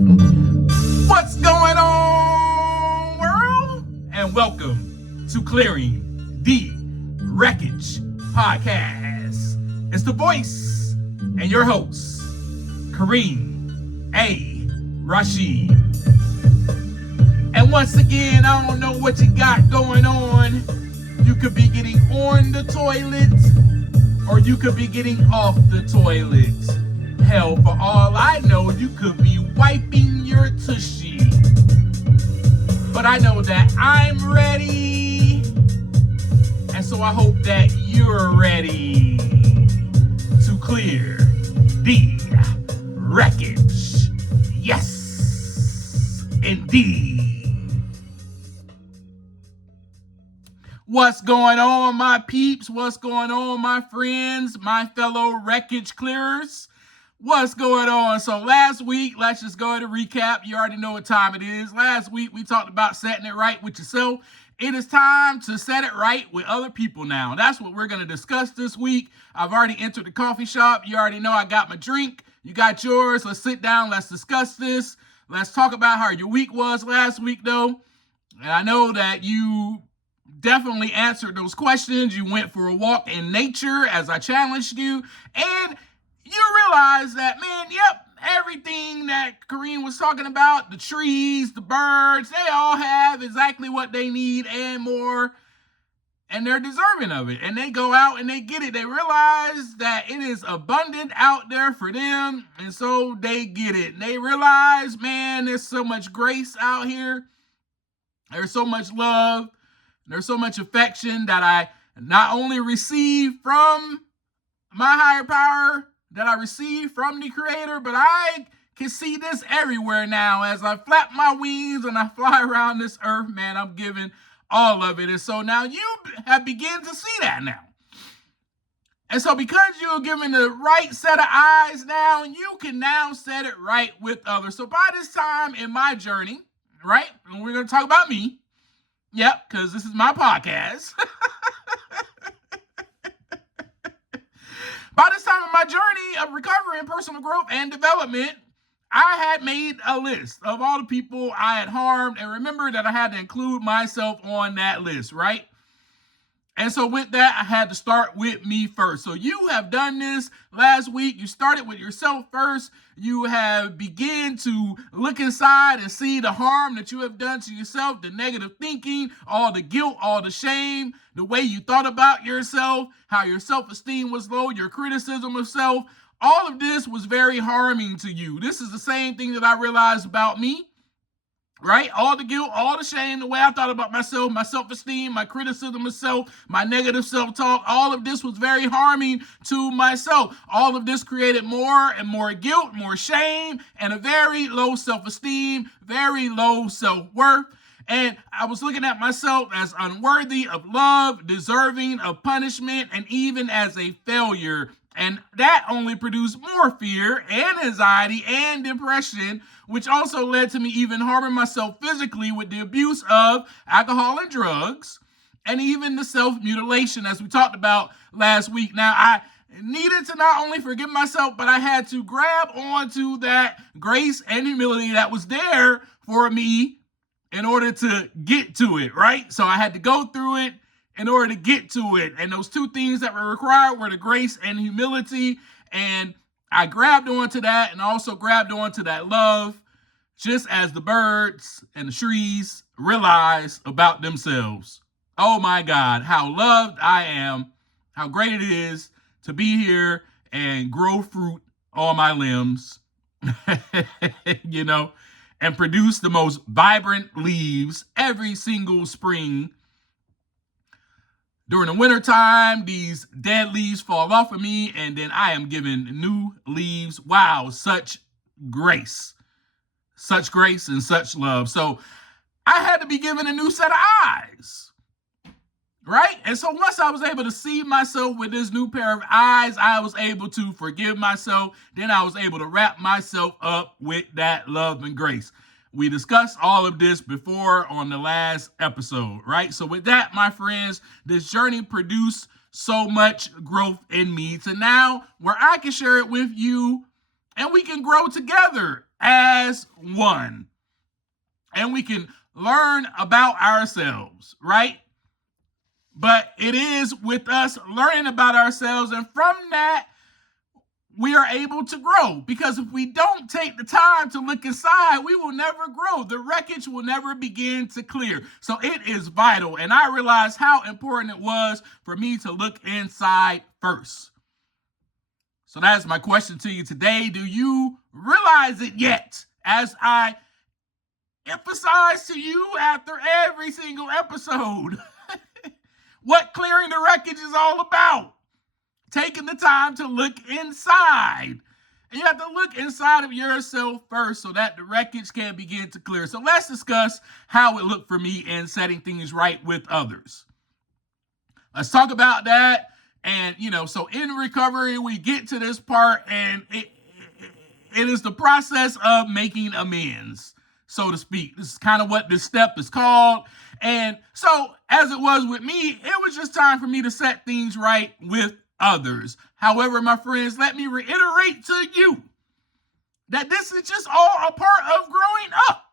What's going on, world? And welcome to Clearing the Wreckage Podcast. It's the voice and your host, Kareem A. Rashid. And once again, I don't know what you got going on. You could be getting on the toilet, or you could be getting off the toilet. Hell, for all I know, you could be wiping your tushy. But I know that I'm ready, and so I hope that you're ready to clear the wreckage. Yes, indeed. What's going on, my peeps? What's going on, my friends, my fellow Wreckage Clearers? What's going on? So last week, let's just go ahead and recap. You already know what time it is. Last week, we talked about setting it right with yourself. It is time to set it right with other people now. That's what we're going to discuss this week. I've already entered the coffee shop. You already know I got my drink. You got yours. Let's sit down. Let's discuss this. Let's talk about how your week was last week, though. And I know that you definitely answered those questions. You went for a walk in nature as I challenged you. And you realize that, man, yep, everything that Kareem was talking about, the trees, the birds, they all have exactly what they need and more, and they're deserving of it. And they go out and they get it. They realize that it is abundant out there for them, and so they get it. And they realize, man, there's so much grace out here. There's so much love. There's so much affection that I not only receive from my higher power, that I receive from the Creator, but I can see this everywhere now. As I flap my wings and I fly around this earth, man, I'm giving all of it. And so now you have begun to see that now. And so because you're given the right set of eyes now, you can now set it right with others. So by this time in my journey, right, and we're going to talk about me. Yep, because this is my podcast. By this time in my journey of recovery and personal growth and development, I had made a list of all the people I had harmed, and remember that I had to include myself on that list, right? And so with that, I had to start with me first. So you have done this last week. You started with yourself first. You have begun to look inside and see the harm that you have done to yourself, the negative thinking, all the guilt, all the shame, the way you thought about yourself, how your self-esteem was low, your criticism of self. All of this was very harming to you. This is the same thing that I realized about me. Right? All the guilt, all the shame, the way I thought about myself, my self-esteem, my criticism of self, my negative self-talk, all of this was very harming to myself. All of this created more and more guilt, more shame, and a very low self-esteem, very low self-worth. And I was looking at myself as unworthy of love, deserving of punishment, and even as a failure. And that only produced more fear and anxiety and depression, which also led to me even harming myself physically with the abuse of alcohol and drugs, and even the self-mutilation, as we talked about last week. Now, I needed to not only forgive myself, but I had to grab onto that grace and humility that was there for me in order to get to it, right? So I had to go through it in order to get to it. And those two things that were required were the grace and humility. And I grabbed onto that and also grabbed onto that love, just as the birds and the trees realize about themselves. Oh my God, how loved I am, how great it is to be here and grow fruit on my limbs, you know, and produce the most vibrant leaves every single spring. During the wintertime, these dead leaves fall off of me, and then I am given new leaves. Wow, such grace and such love. So I had to be given a new set of eyes, right? And so once I was able to see myself with this new pair of eyes, I was able to forgive myself. Then I was able to wrap myself up with that love and grace. We discussed all of this before on the last episode, right? So with that, my friends, this journey produced so much growth in me to now where I can share it with you and we can grow together as one. And we can learn about ourselves, right? But it is with us learning about ourselves, and from that, we are able to grow. Because if we don't take the time to look inside, we will never grow. The wreckage will never begin to clear. So it is vital. And I realized how important it was for me to look inside first. So that's my question to you today. Do you realize it yet? As I emphasize to you after every single episode, what clearing the wreckage is all about. Taking the time to look inside. And you have to look inside of yourself first so that the wreckage can begin to clear. So let's discuss how it looked for me in setting things right with others. Let's talk about that. And, so in recovery, we get to this part, and it is the process of making amends, so to speak. This is kind of what this step is called. And so, as it was with me, it was just time for me to set things right with others. However, my friends, let me reiterate to you that this is just all a part of growing up.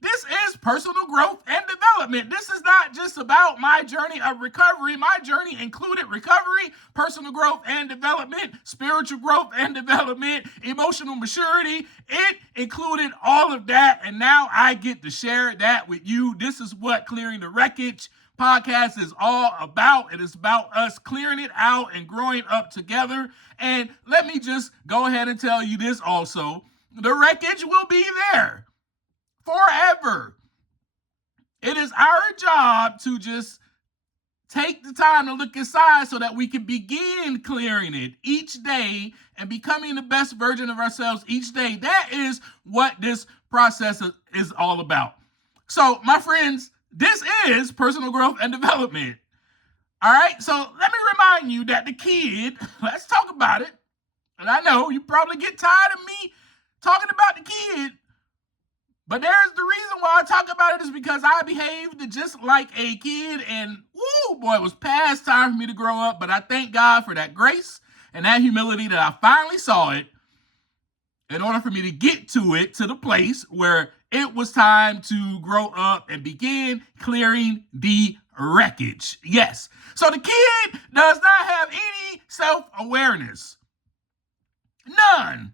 This is personal growth and development. This is not just about my journey of recovery. My journey included recovery, personal growth and development, spiritual growth and development, emotional maturity. It included all of that, and now I get to share that with you. This is what Clearing the Wreckage podcast is all about. It is about us clearing it out and growing up together. And let me just go ahead and tell you this also. The wreckage will be there forever. It is our job to just take the time to look inside so that we can begin clearing it each day and becoming the best version of ourselves each day. That is what this process is all about. So, my friends, this is personal growth and development. All right, so let me remind you that the kid, let's talk about it. And I know you probably get tired of me talking about the kid, but there's the reason why I talk about it is because I behaved just like a kid, and woo, boy, it was past time for me to grow up. But I thank God for that grace and that humility that I finally saw it in order for me to get to the place where it was time to grow up and begin clearing the wreckage. Yes. So the kid does not have any self-awareness. None.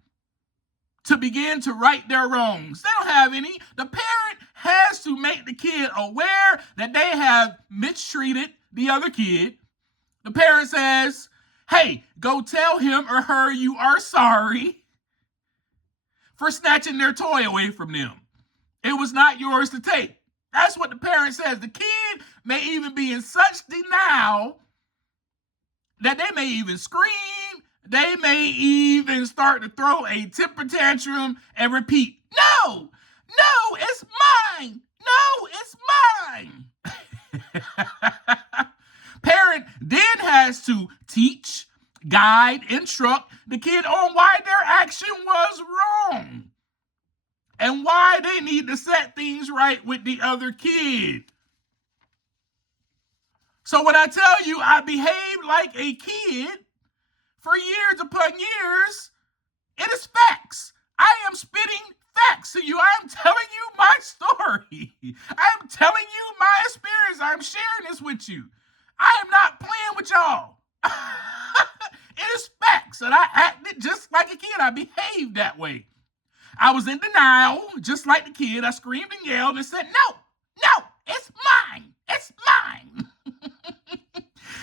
To begin to right their wrongs. They don't have any. The parent has to make the kid aware that they have mistreated the other kid. The parent says, hey, go tell him or her you are sorry for snatching their toy away from them. It was not yours to take. That's what the parent says. The kid may even be in such denial that they may even scream. They may even start to throw a temper tantrum and repeat, no, it's mine. No, it's mine. Parent then has to teach, guide, instruct the kid on why their action was wrong and why they need to set things right with the other kid. So when I tell you I behaved like a kid for years upon years, it is facts. I am spitting facts to you. I am telling you my story. I am telling you my experience. I'm sharing this with you. I am not playing with y'all. It is facts that I acted just like a kid. I behaved that way. I was in denial, just like the kid. I screamed and yelled and said, no, it's mine. It's mine.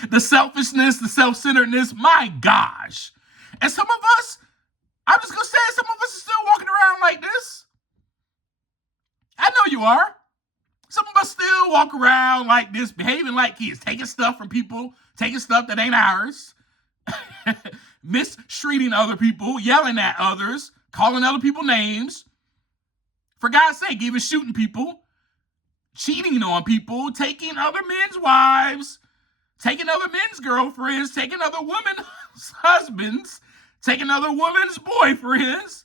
The selfishness, the self-centeredness, my gosh. And some of us, I'm just going to say, some of us are still walking around like this. I know you are. Some of us still walk around like this, behaving like kids, taking stuff from people, taking stuff that ain't ours, mistreating other people, yelling at others, calling other people names. For God's sake, even shooting people, cheating on people, taking other men's wives, taking other men's girlfriends, taking other women's husbands, taking other women's boyfriends.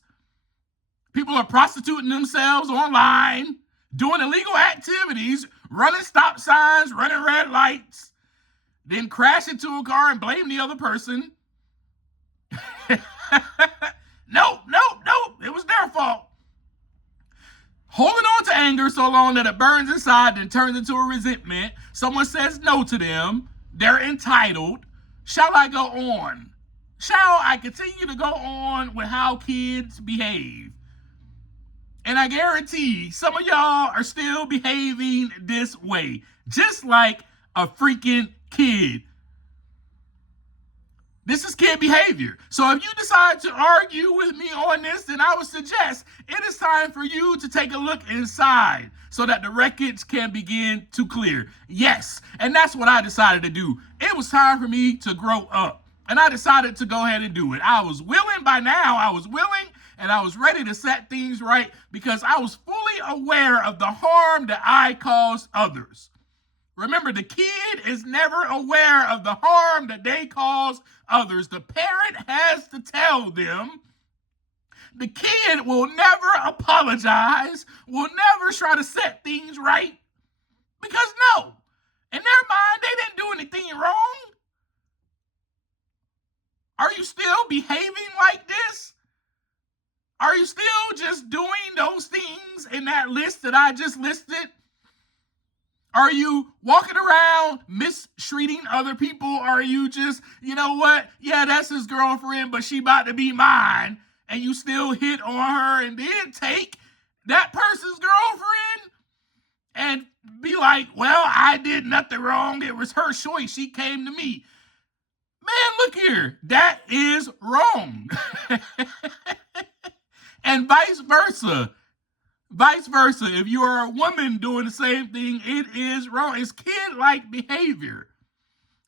People are prostituting themselves online, doing illegal activities, running stop signs, running red lights, then crash into a car and blame the other person. Nope, nope, nope. It was their fault. Holding on to anger so long that it burns inside and turns into a resentment. Someone says no to them. They're entitled. Shall I go on? Shall I continue to go on with how kids behave? And I guarantee some of y'all are still behaving this way, just like a freaking kid. This is kid behavior. So if you decide to argue with me on this, then I would suggest it is time for you to take a look inside so that the wreckage can begin to clear. Yes, and that's what I decided to do. It was time for me to grow up, and I decided to go ahead and do it. I was willing by now. I was willing, and I was ready to set things right because I was fully aware of the harm that I caused others. Remember, the kid is never aware of the harm that they cause others. The parent has to tell them. The kid will never apologize, will never try to set things right. Because no, in their mind, they didn't do anything wrong. Are you still behaving like this? Are you still just doing those things in that list that I just listed? Are you walking around mistreating other people? Are you just, you know what? Yeah, that's his girlfriend, but she about to be mine. And you still hit on her and then take that person's girlfriend and be like, well, I did nothing wrong. It was her choice. She came to me. Man, look here. That is wrong. And vice versa. Vice versa, if you are a woman doing the same thing, it is wrong. It's kid-like behavior.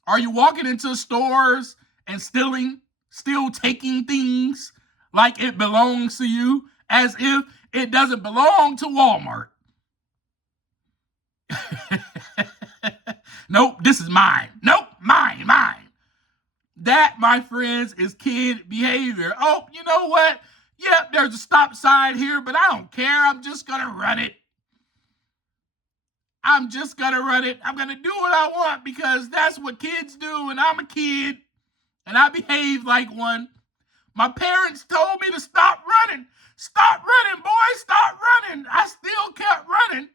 Are you walking into stores and still taking things like it belongs to you, as if it doesn't belong to Walmart? Nope, this is mine. Nope, mine. That, my friends, is kid behavior. Oh, you know what? Yep, there's a stop sign here, but I don't care. I'm just going to run it. I'm going to do what I want because that's what kids do, and I'm a kid, and I behave like one. My parents told me to stop running. Stop running, boy, stop running. I still kept running.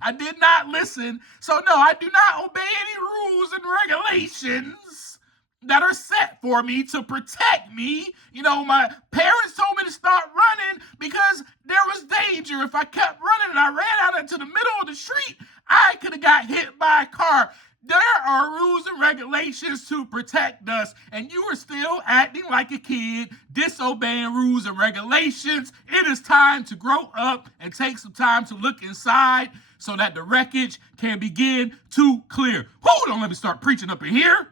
I did not listen. So, no, I do not obey any rules and regulations that are set for me to protect me. You know, my parents told me to stop running because there was danger. If I kept running and I ran out into the middle of the street, I could have got hit by a car. There are rules and regulations to protect us, and you are still acting like a kid, disobeying rules and regulations. It is time to grow up and take some time to look inside so that the wreckage can begin to clear. Don't let me start preaching up in here.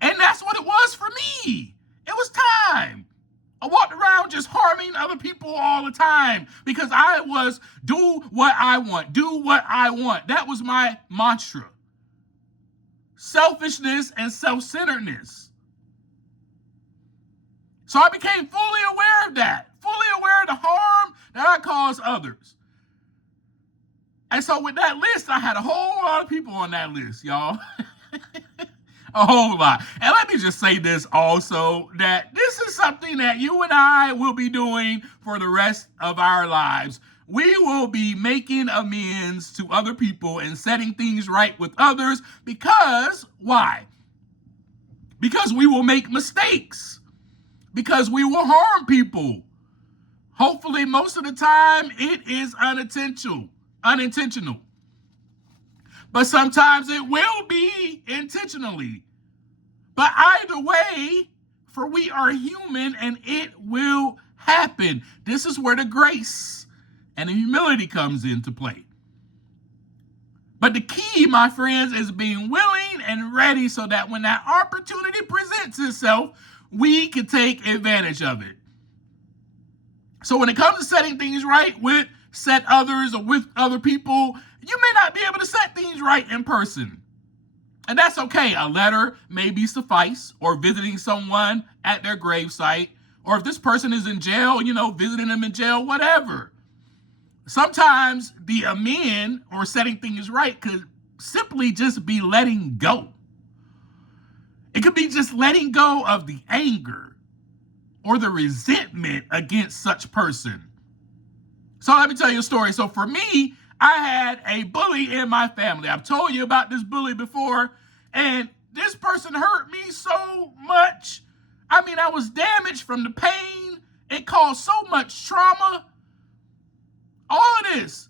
And that's what it was for me. It was time. I walked around just harming other people all the time because I was do what I want. That was my mantra. Selfishness and self-centeredness. So I became fully aware of that, fully aware of the harm that I caused others. And so with that list, I had a whole lot of people on that list, y'all. A whole lot. And let me just say this also, that this is something that you and I will be doing for the rest of our lives. We will be making amends to other people and setting things right with others because, why? Because we will make mistakes. Because we will harm people. Hopefully, most of the time, it is unintentional. But sometimes it will be intentionally. But either way, for we are human and it will happen. This is where the grace and the humility comes into play. But the key, my friends, is being willing and ready so that when that opportunity presents itself, we can take advantage of it. So when it comes to setting things right with set others or with other people, you may not be able to set things right in person. And that's okay. A letter may be suffice, or visiting someone at their gravesite, or if this person is in jail, visiting them in jail, whatever. Sometimes the amend or setting things right could simply just be letting go. It could be just letting go of the anger or the resentment against such person. So let me tell you a story. So for me, I had a bully in my family. I've told you about this bully before, and this person hurt me so much. I mean, I was damaged from the pain. It caused so much trauma. All of this.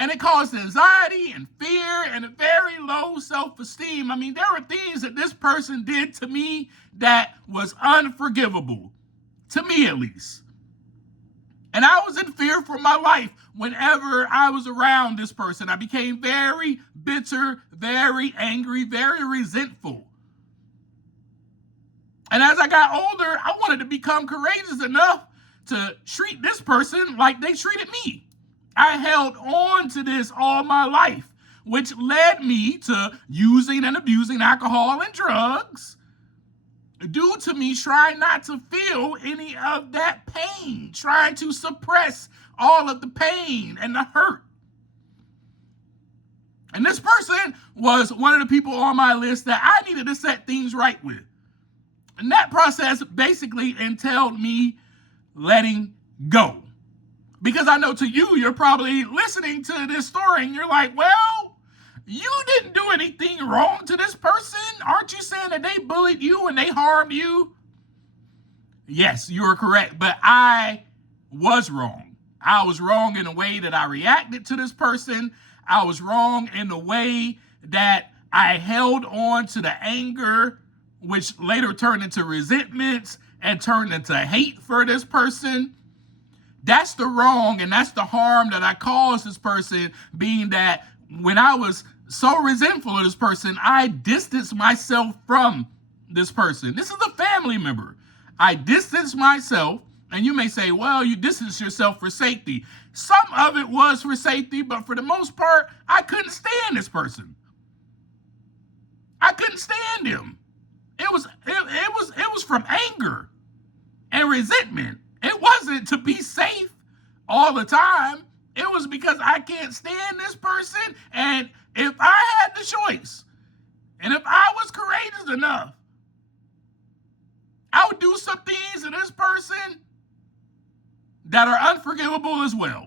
And it caused anxiety and fear and a very low self-esteem. I mean, there were things that this person did to me that was unforgivable. To me, at least. And I was in fear for my life whenever I was around this person. I became very bitter, very angry, very resentful. And as I got older, I wanted to become courageous enough to treat this person like they treated me. I held on to this all my life, which led me to using and abusing alcohol and drugs due to me trying not to feel any of that pain, trying to suppress all of the pain and the hurt. And this person was one of the people on my list that I needed to set things right with. And that process basically entailed me letting go. Because I know to you, you're probably listening to this story and you're like, well, you didn't do anything wrong to this person. Aren't you saying that they bullied you and they harmed you? Yes, you're correct. But I was wrong. I was wrong in the way that I reacted to this person. I was wrong in the way that I held on to the anger, which later turned into resentments and turned into hate for this person. That's the wrong and that's the harm that I caused this person, being that when I was so resentful of this person, I distanced myself from this person. This is a family member. I distanced myself, and you may say, well, you distanced yourself for safety. Some of it was for safety, but for the most part, I couldn't stand this person. I couldn't stand him. It was from anger and resentment. It wasn't to be safe all the time. It was because I can't stand this person. And if I had the choice, and if I was courageous enough, I would do some things to this person that are unforgivable as well.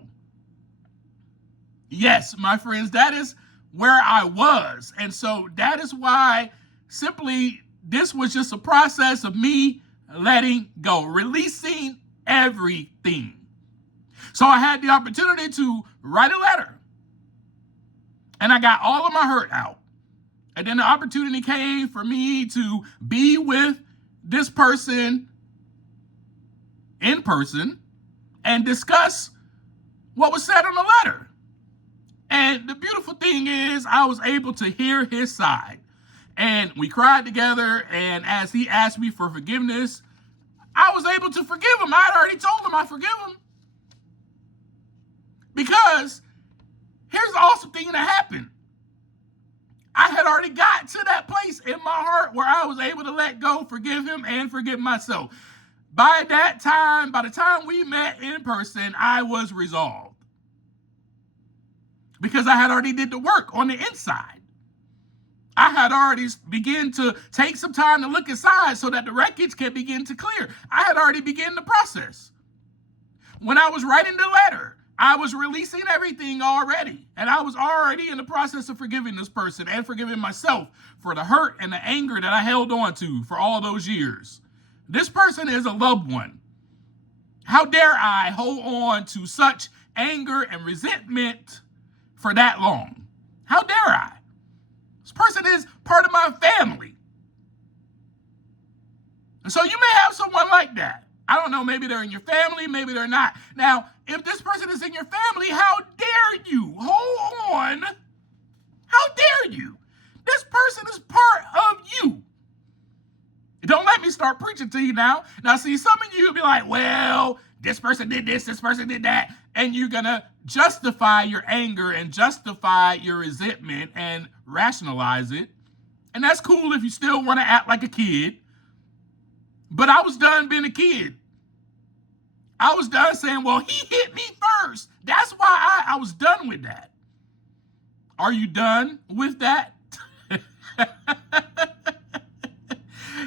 Yes, my friends, that is where I was. And so that is why simply this was just a process of me letting go, releasing everything. So I had the opportunity to write a letter, and I got all of my hurt out. And then the opportunity came for me to be with this person in person and discuss what was said on the letter. And the beautiful thing is I was able to hear his side. And we cried together, and as he asked me for forgiveness, I was able to forgive him. I had already told him I forgive him. Because here's the awesome thing that happened. I had already got to that place in my heart where I was able to let go, forgive him, and forgive myself. By that time, by the time we met in person, I was resolved. Because I had already did the work on the inside. I had already begun to take some time to look inside so that the wreckage can begin to clear. I had already begun the process. When I was writing the letter, I was releasing everything already. And I was already in the process of forgiving this person and forgiving myself for the hurt and the anger that I held on to for all those years. This person is a loved one. How dare I hold on to such anger and resentment for that long? How dare I? This person is part of my family. And so you may have someone like that. I don't know, maybe they're in your family, maybe they're not. Now, if this person is in your family, how dare you? Hold on. How dare you? This person is part of you. Don't let me start preaching to you now. Now, see, some of you will be like, well, this person did this person did that. And you're going to justify your anger and justify your resentment and rationalize it. And that's cool if you still want to act like a kid. But I was done being a kid. I was done saying, well, he hit me first. That's why I was done with that. Are you done with that?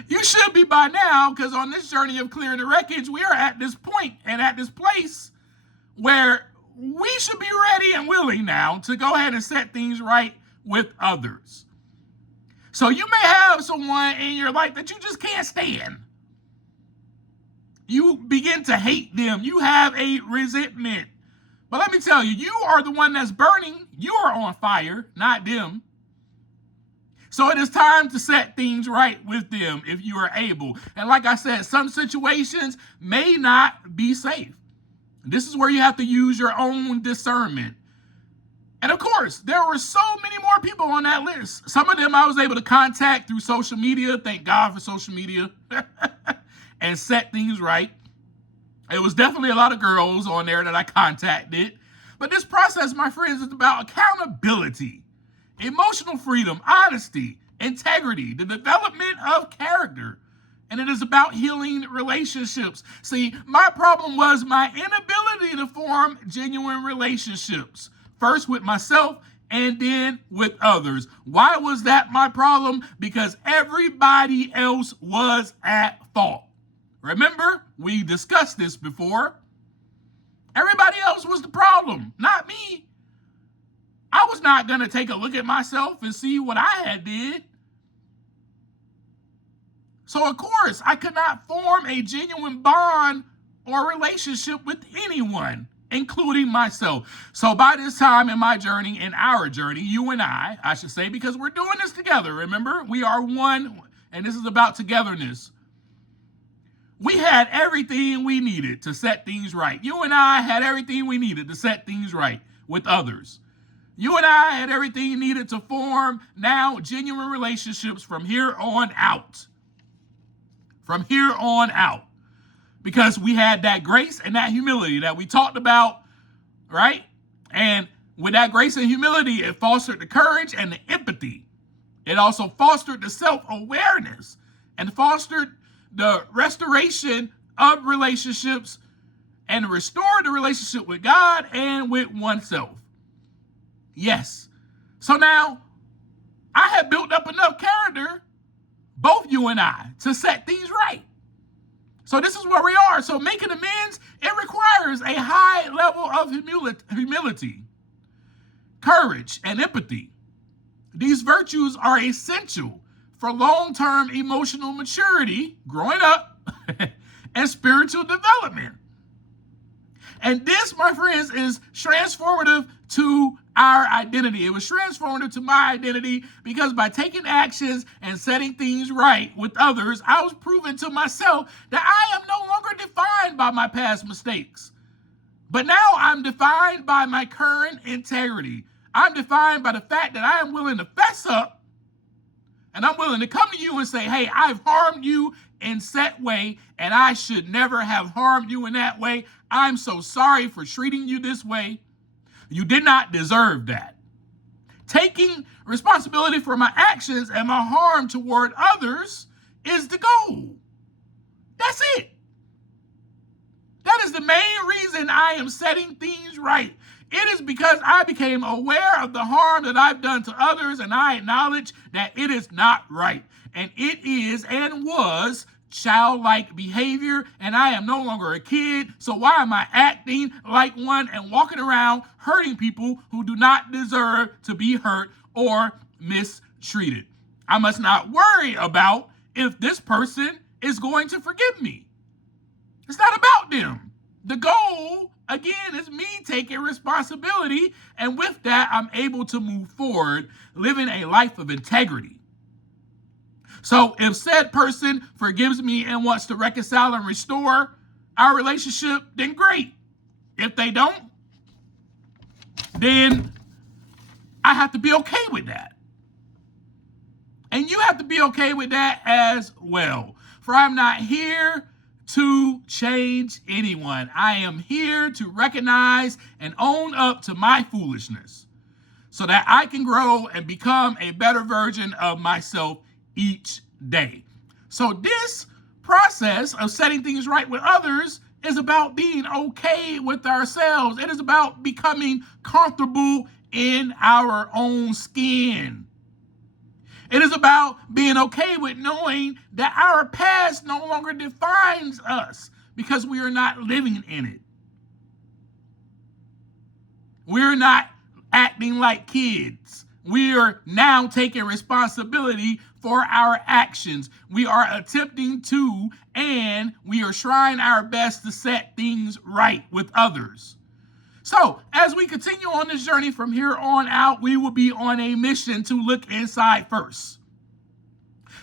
You should be by now, because on this journey of clearing the wreckage, we are at this point and at this place where we should be ready and willing now to go ahead and set things right with others. So you may have someone in your life that you just can't stand. You begin to hate them. You have a resentment. But let me tell you, you are the one that's burning. You are on fire, not them. So it is time to set things right with them if you are able. And like I said, some situations may not be safe. This is where you have to use your own discernment. And of course, there were so many more people on that list. Some of them I was able to contact through social media. Thank God for social media. And set things right. It was definitely a lot of girls on there that I contacted. But this process, my friends, is about accountability, emotional freedom, honesty, integrity, the development of character. And it is about healing relationships. See, my problem was my inability to form genuine relationships. First with myself and then with others. Why was that my problem? Because everybody else was at fault. Remember, we discussed this before. Everybody else was the problem, not me. I was not going to take a look at myself and see what I had did. So, of course, I could not form a genuine bond or relationship with anyone, including myself. So by this time in my journey, in our journey, you and I should say, because we're doing this together, remember? We are one, and this is about togetherness. We had everything we needed to set things right. You and I had everything we needed to set things right with others. You and I had everything needed to form now genuine relationships from here on out. From here on out. Because we had that grace and that humility that we talked about, right? And with that grace and humility, it fostered the courage and the empathy. It also fostered the self-awareness and fostered the restoration of relationships and restored the relationship with God and with oneself. Yes. So now, I have built up enough character, both you and I, to set things right. So this is where we are. So making amends, it requires a high level of humility, courage, and empathy. These virtues are essential for long-term emotional maturity, growing up, and spiritual development. And this, my friends, is transformative to our identity. It was transformative to my identity because by taking actions and setting things right with others, I was proving to myself that I am no longer defined by my past mistakes. But now I'm defined by my current integrity. I'm defined by the fact that I am willing to fess up and I'm willing to come to you and say, hey, I've harmed you in set way and I should never have harmed you in that way. I'm so sorry for treating you this way. You did not deserve that. Taking responsibility for my actions and my harm toward others is the goal. That's it. That is the main reason I am setting things right. It is because I became aware of the harm that I've done to others and I acknowledge that it is not right. And it is and was childlike behavior, and I am no longer a kid, so why am I acting like one and walking around hurting people who do not deserve to be hurt or mistreated? I must not worry about if this person is going to forgive me. It's not about them. The goal, again, is me taking responsibility, and with that, I'm able to move forward, living a life of integrity. So if said person forgives me and wants to reconcile and restore our relationship, then great. If they don't, then I have to be okay with that. And you have to be okay with that as well. For I'm not here to change anyone. I am here to recognize and own up to my foolishness so that I can grow and become a better version of myself each day. So this process of setting things right with others is about being okay with ourselves. It is about becoming comfortable in our own skin. It is about being okay with knowing that our past no longer defines us because we are not living in it. We're not acting like kids. We are now taking responsibility for our actions. We are attempting to, and we are trying our best to set things right with others. So, as we continue on this journey from here on out, we will be on a mission to look inside first,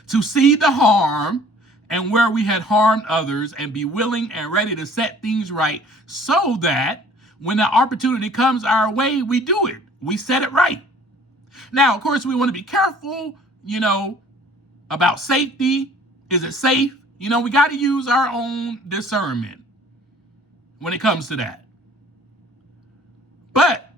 to see the harm and where we had harmed others, and be willing and ready to set things right so that when the opportunity comes our way, we do it. We set it right. Now, of course, we want to be careful, about safety. Is it safe? We got to use our own discernment when it comes to that. But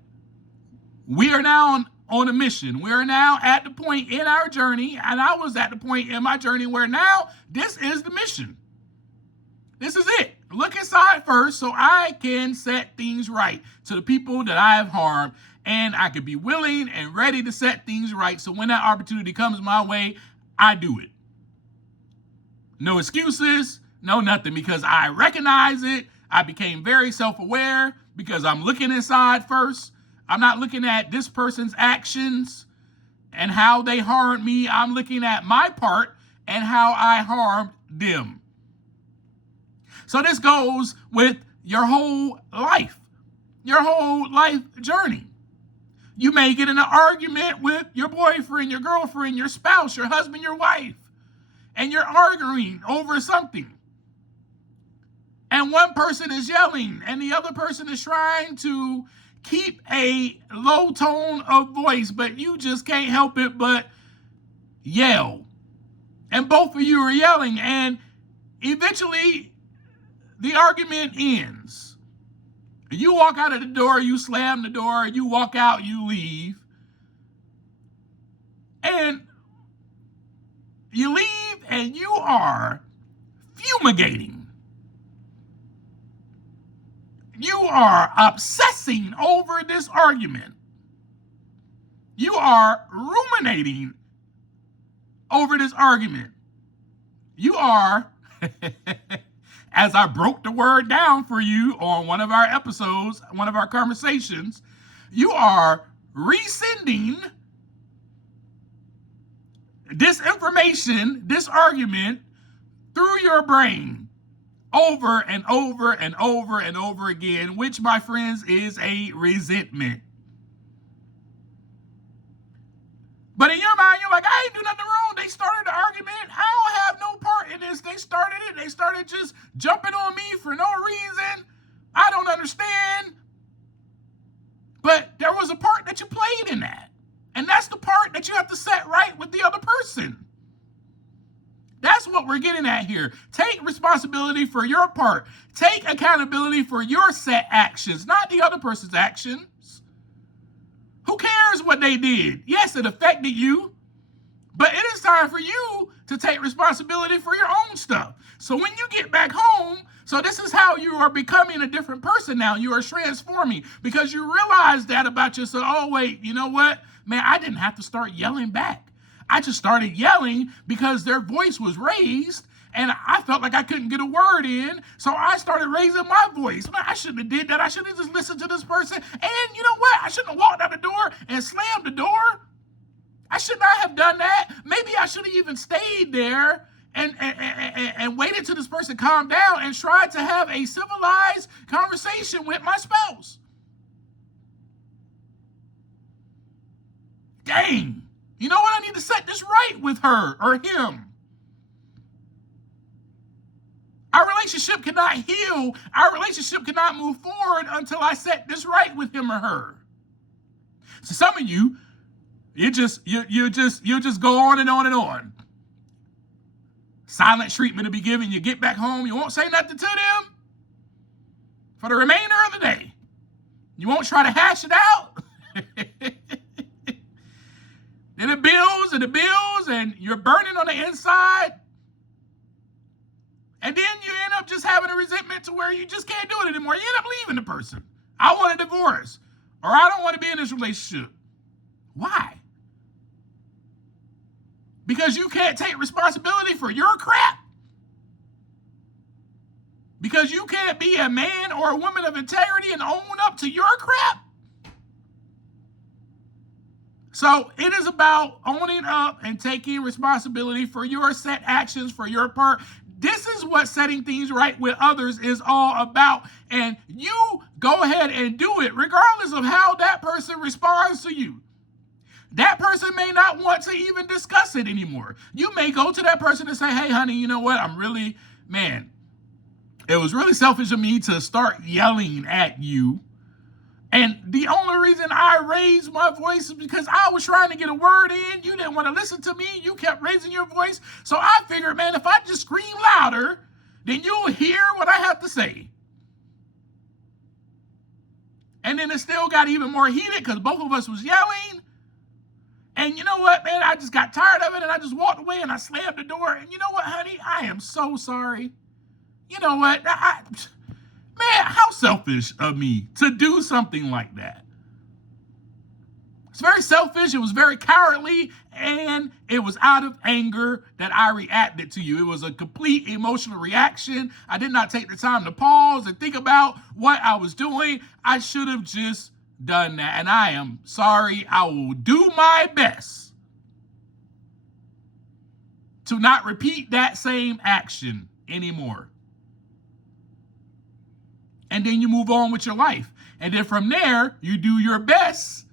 we are now on a mission. We are now at the point in our journey, and I was at the point in my journey where now this is the mission. This is it. Look inside first so I can set things right to the people that I have harmed, and I can be willing and ready to set things right so when that opportunity comes my way, I do it. No excuses, no nothing, because I recognize it. I became very self-aware because I'm looking inside first. I'm not looking at this person's actions and how they harmed me. I'm looking at my part and how I harmed them. So this goes with your whole life journey. You may get in an argument with your boyfriend, your girlfriend, your spouse, your husband, your wife, and you're arguing over something. And one person is yelling and the other person is trying to keep a low tone of voice, but you just can't help it but yell. And both of you are yelling, and eventually the argument ends. You walk out of the door, you slam the door, you walk out, you leave. And you leave and you are fumigating. You are obsessing over this argument. You are ruminating over this argument. You are, as I broke the word down for you on one of our episodes, one of our conversations, you are resending this information, this argument, through your brain over and over and over and over again, which, my friends, is a resentment. But in your mind, you're like, I ain't do nothing wrong. They started the argument. I don't have no part in this. They started it. They started just jumping on me for no reason. I don't understand. But there was a part that you played in that. And that's the part that you have to set right with the other person. That's what we're getting at here. Take responsibility for your part. Take accountability for your set actions, not the other person's actions. Who cares what they did? Yes, it affected you, but it is time for you to take responsibility for your own stuff. So when you get back home, so this is how you are becoming a different person now. You are transforming because you realize that about yourself. Oh, wait, you know what? Man, I didn't have to start yelling back. I just started yelling because their voice was raised and I felt like I couldn't get a word in. So I started raising my voice. Man, I shouldn't have did that. I should have just listened to this person. And you know what? I shouldn't have walked out the door and slammed the door. I should not have done that. Maybe I should have even stayed there and waited till this person calmed down and tried to have a civilized conversation with my spouse. Dang. You know what? I need to set this right with her or him. Our relationship cannot heal. Our relationship cannot move forward until I set this right with him or her. So some of you, you just go on and on and on. Silent treatment to be given. You get back home, you won't say nothing to them for the remainder of the day. You won't try to hash it out. And the bills, and you're burning on the inside. And then you end up just having a resentment to where you just can't do it anymore. You end up leaving the person. I want a divorce, or I don't want to be in this relationship. Why? because you can't take responsibility for your crap, because you can't be a man or a woman of integrity and own up to your crap. So it is about owning up and taking responsibility for your set actions, for your part. This is what setting things right with others is all about. And you go ahead and do it regardless of how that person responds to you. That person may not want to even discuss it anymore. You may go to that person and say, hey, honey, you know what? It was really selfish of me to start yelling at you. And the only reason I raised my voice is because I was trying to get a word in. You didn't want to listen to me. You kept raising your voice. So I figured, man, if I just scream louder, then you'll hear what I have to say. And then it still got even more heated because both of us was yelling. And you know what, man? I just got tired of it and I just walked away and I slammed the door. And you know what, honey? I am so sorry. You know what? Man, how selfish of me to do something like that. It's very selfish. It was very cowardly. And it was out of anger that I reacted to you. It was a complete emotional reaction. I did not take the time to pause and think about what I was doing. I should have just done that. And I am sorry. I will do my best to not repeat that same action anymore. And then you move on with your life. And then from there, you do your best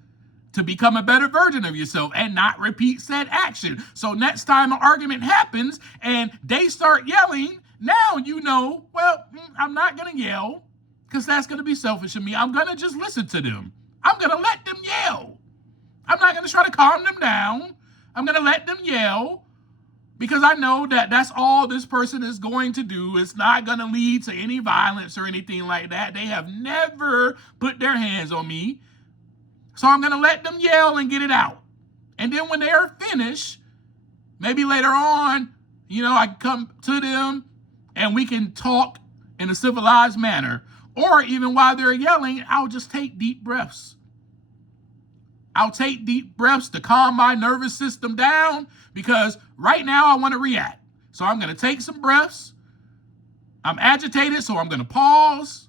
to become a better version of yourself and not repeat said action. So next time an argument happens and they start yelling, now you know, well, I'm not going to yell because that's going to be selfish of me. I'm going to just listen to them. I'm going to let them yell. I'm not going to try to calm them down. I'm going to let them yell. Because I know that that's all this person is going to do. It's not going to lead to any violence or anything like that. They have never put their hands on me. So I'm going to let them yell and get it out. And then when they are finished, maybe later on, I come to them and we can talk in a civilized manner. Or even while they're yelling, I'll just take deep breaths. I'll take deep breaths to calm my nervous system down because right now I want to react. So I'm going to take some breaths. I'm agitated, so I'm going to pause.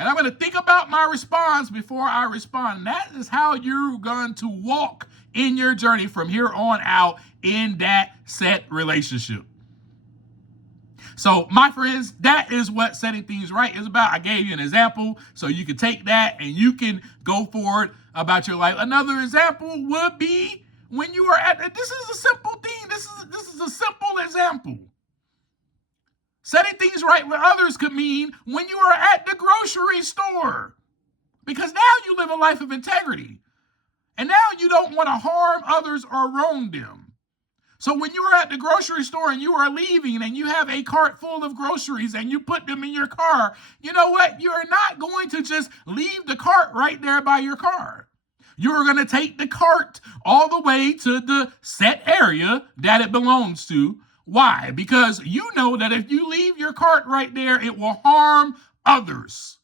And I'm going to think about my response before I respond. And that is how you're going to walk in your journey from here on out in that set relationship. So, my friends, that is what setting things right is about. I gave you an example so you can take that and you can go forward about your life. Another example would be when you are this is a simple thing. This is a simple example. Setting things right with others could mean when you are at the grocery store. Because now you live a life of integrity. And now you don't want to harm others or wrong them. So when you are at the grocery store and you are leaving and you have a cart full of groceries and you put them in your car, you know what? You're not going to just leave the cart right there by your car. You're going to take the cart all the way to the set area that it belongs to. Why? Because you know that if you leave your cart right there, it will harm others.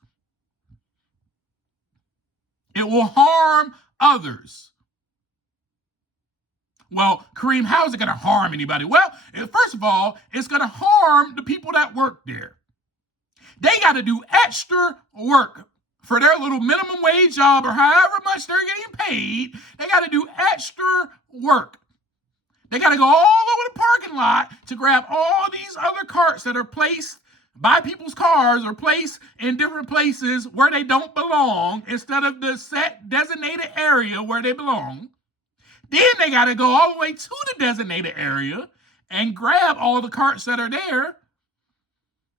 It will harm others. Well, Kareem, how is it going to harm anybody? Well, first of all, it's going to harm the people that work there. They got to do extra work for their little minimum wage job or however much they're getting paid. They got to do extra work. They got to go all over the parking lot to grab all these other carts that are placed by people's cars or placed in different places where they don't belong instead of the set designated area where they belong. Then they got to go all the way to the designated area and grab all the carts that are there.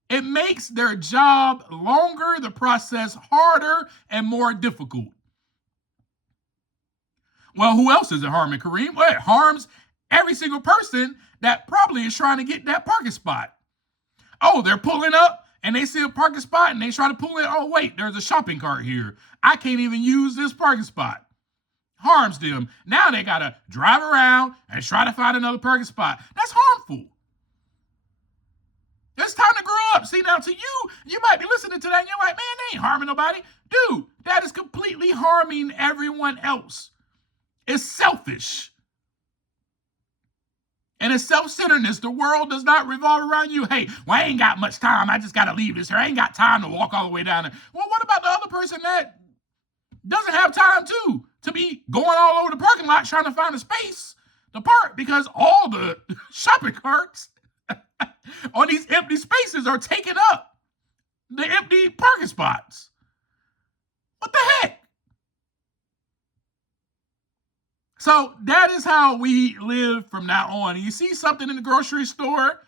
It makes their job longer, the process harder, and more difficult. Well, who else is it harming, Kareem? Well, it harms every single person that probably is trying to get that parking spot. Oh, they're pulling up and they see a parking spot and they try to pull in. Oh, wait, there's a shopping cart here. I can't even use this parking spot. Harms them. Now they got to drive around and try to find another parking spot. That's harmful. It's time to grow up. See, now to you might be listening to that and you're like, man, they ain't harming nobody. Dude, that is completely harming everyone else. It's selfish. And it's self-centeredness. The world does not revolve around you. Hey, well, I ain't got much time. I just got to leave this here. I ain't got time to walk all the way down there. Well, what about the other person that doesn't have time to be going all over the parking lot trying to find a space to park because all the shopping carts on these empty spaces are taking up the empty parking spots? What the heck? So that is how we live from now on. You see something in the grocery store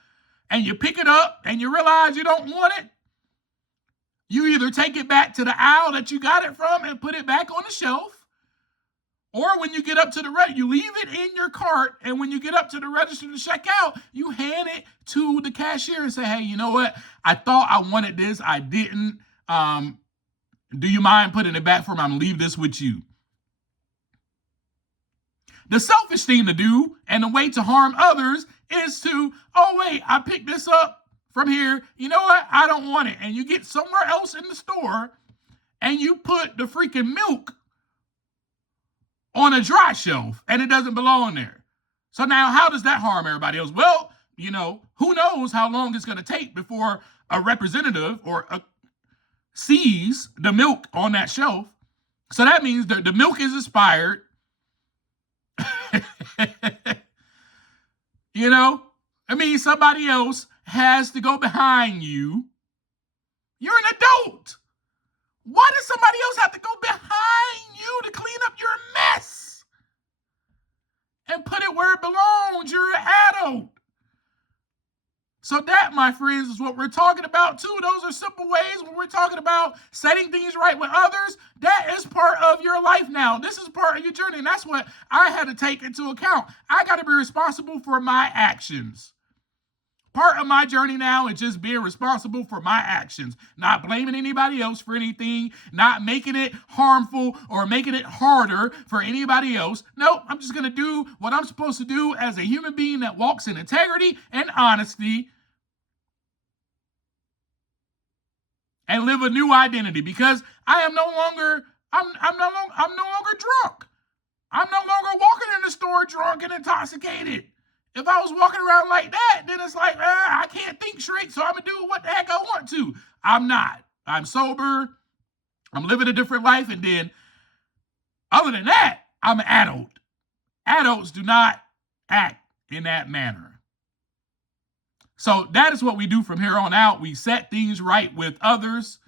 and you pick it up and you realize you don't want it. You either take it back to the aisle that you got it from and put it back on the shelf, or when you get up to the you leave it in your cart, and when you get up to the register to check out, you hand it to the cashier and say, hey, you know what? I thought I wanted this. I didn't. Do you mind putting it back for me? I'm going to leave this with you. The selfish thing to do and the way to harm others is to, oh, wait, I picked this up from here. You know what? I don't want it. And you get somewhere else in the store and you put the freaking milk on a dry shelf and it doesn't belong there. So now how does that harm everybody else? Well, you know, who knows how long it's going to take before a representative or sees the milk on that shelf. So that means that the milk is expired. You know, I mean, somebody else has to go behind you. You're an adult. Why does somebody else have to go behind you to clean up your mess and put it where it belongs? You're an adult. So that, my friends, is what we're talking about too. Those are simple ways when we're talking about setting things right with others. That is part of your life now. This is part of your journey. And that's what I had to take into account. I got to be responsible for my actions. Part of my journey now is just being responsible for my actions, not blaming anybody else for anything, not making it harmful or making it harder for anybody else. No, I'm just going to do what I'm supposed to do as a human being that walks in integrity and honesty and live a new identity, because I am no longer, I'm no longer drunk. I'm no longer walking in the store drunk and intoxicated. If I was walking around like that, then it's like, I can't think straight, so I'm going to do what the heck I want to. I'm not. I'm sober. I'm living a different life. And then, other than that, I'm an adult. Adults do not act in that manner. So that is what we do from here on out. We set things right with others.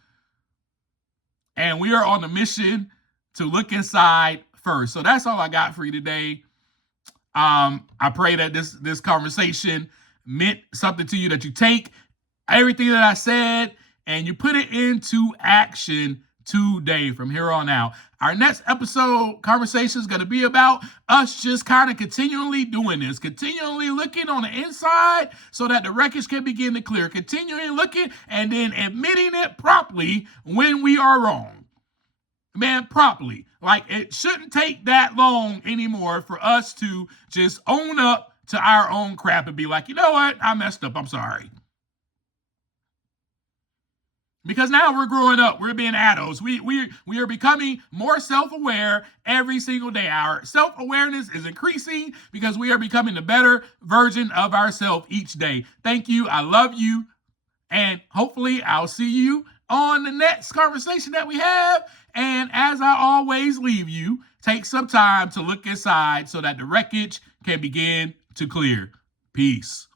And we are on a mission to look inside first. So that's all I got for you today. I pray that this conversation meant something to you, that you take everything that I said and you put it into action today from here on out. Our next episode conversation is going to be about us just kind of continually doing this, continually looking on the inside so that the wreckage can begin to clear, continually looking and then admitting it promptly when we are wrong. Man, promptly. Like, it shouldn't take that long anymore for us to just own up to our own crap and be like, you know what? I messed up. I'm sorry. Because now we're growing up. We're being adults. We are becoming more self-aware every single day. Our self-awareness is increasing because we are becoming a better version of ourselves each day. Thank you. I love you. And hopefully I'll see you on the next conversation that we have. And as I always leave you, take some time to look inside so that the wreckage can begin to clear. Peace.